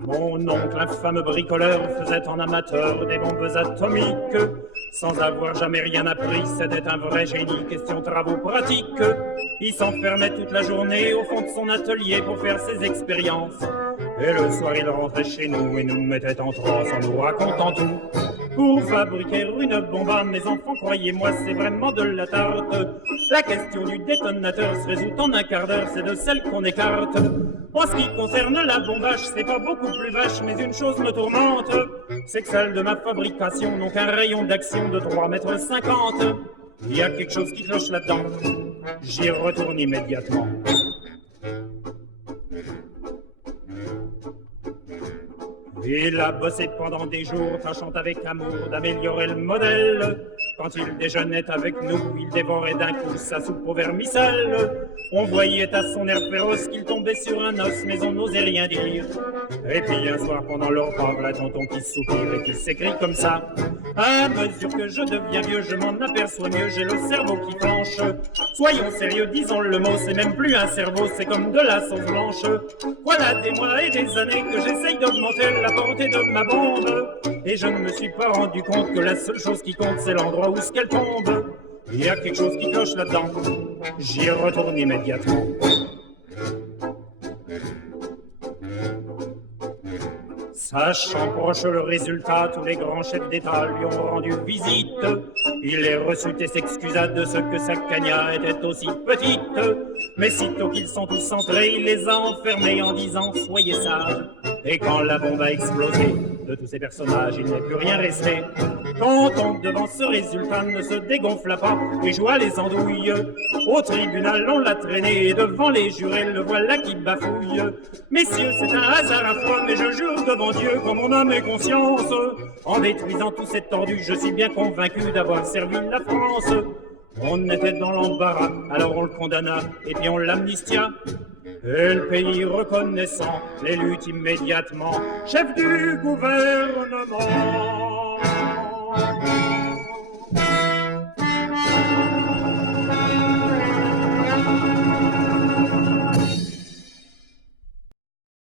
Mon oncle, un fameux bricoleur, faisait en amateur des bombes atomiques. Sans avoir jamais rien appris, c'était un vrai génie, question travaux pratiques. Il s'enfermait toute la journée au fond de son atelier pour faire ses expériences. Et le soir, il rentrait chez nous et nous mettait en transe en nous racontant tout. Pour fabriquer une bombe, mes enfants, croyez-moi, c'est vraiment de la tarte. La question du détonateur se résout en un quart d'heure, c'est de celle qu'on écarte. En ce qui concerne la bombage, c'est pas beaucoup plus vache, mais une chose me tourmente, c'est que celle de ma fabrication n'ont qu'un rayon d'action de 3,50 m. Il y a quelque chose qui cloche là-dedans, j'y retourne immédiatement. Il a bossé pendant des jours, tâchant avec amour d'améliorer le modèle. Quand il déjeunait avec nous, il dévorait d'un coup sa soupe au vermicelle. On voyait à son air féroce qu'il tombait sur un os, mais on n'osait rien dire. Et puis un soir pendant le repas, voilà tonton qui soupire et qui s'écrie comme ça. À mesure que je deviens vieux, je m'en aperçois mieux, j'ai le cerveau qui penche. Soyons sérieux, disons le mot, c'est même plus un cerveau, c'est comme de la sauce blanche. Voilà des mois et des années que j'essaye d'augmenter la portée de ma bombe. Et je ne me suis pas rendu compte que la seule chose qui compte, c'est l'endroit où ce qu'elle tombe. Il y a quelque chose qui cloche là-dedans, j'y retourne immédiatement. Sachant proche le résultat, tous les grands chefs d'État lui ont rendu visite. Il les reçut et s'excusa de ce que sa cagna était aussi petite. Mais sitôt qu'ils sont tous centrés, il les a enfermés en disant « Soyez sages ». Et quand la bombe a explosé, de tous ces personnages, il n'est plus rien resté. Quand on, devant ce résultat, ne se dégonfla pas et joua les andouilles, au tribunal on l'a traîné et devant les jurés, le voilà qui bafouille. Messieurs, c'est un hasard affreux, mais je jure devant Dieu, comme mon âme et conscience, en détruisant tous ces tordus, je suis bien convaincu d'avoir servi la France. On était dans l'embarras, alors on le condamna et puis on l'amnistia. Et le pays reconnaissant l'élut immédiatement chef du gouvernement.